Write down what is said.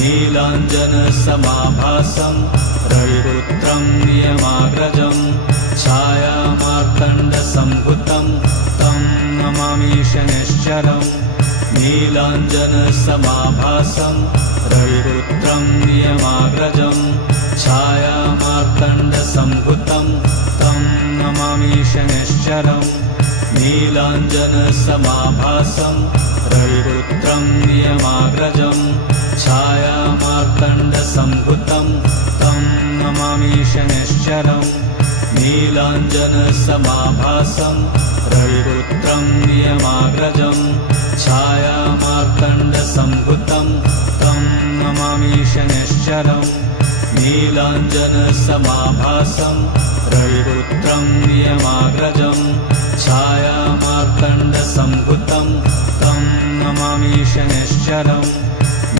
नीलाञ्जनसमाभासं रविपुत्रं नियमाग्रजं छायामार्तण्डसम्भुतं तं नमामि शनैश्चरम् नीलाञ्जनसमाभासं रविपुत्रं नियमाग्रजं छायामार्तण्डसम्भुतं तं नमामि शनैश्चरम् नीलाञ्जनसमाभासं रविपुत्रं नियमाग्रजं छायामार्तण्डसम्भुतं तं नमामि शनैश्चरम् नीलाञ्जनसमाभासं रविपुत्रं नियमाग्रजं छायामार्तण्डसम्भुतं तं नमामि शनैश्चरम् नीलाञ्जनसमाभासं रविपुत्रं नियमाग्रजं छायामार्तण्डसम्भुतं तं नमामि शनैश्चरम्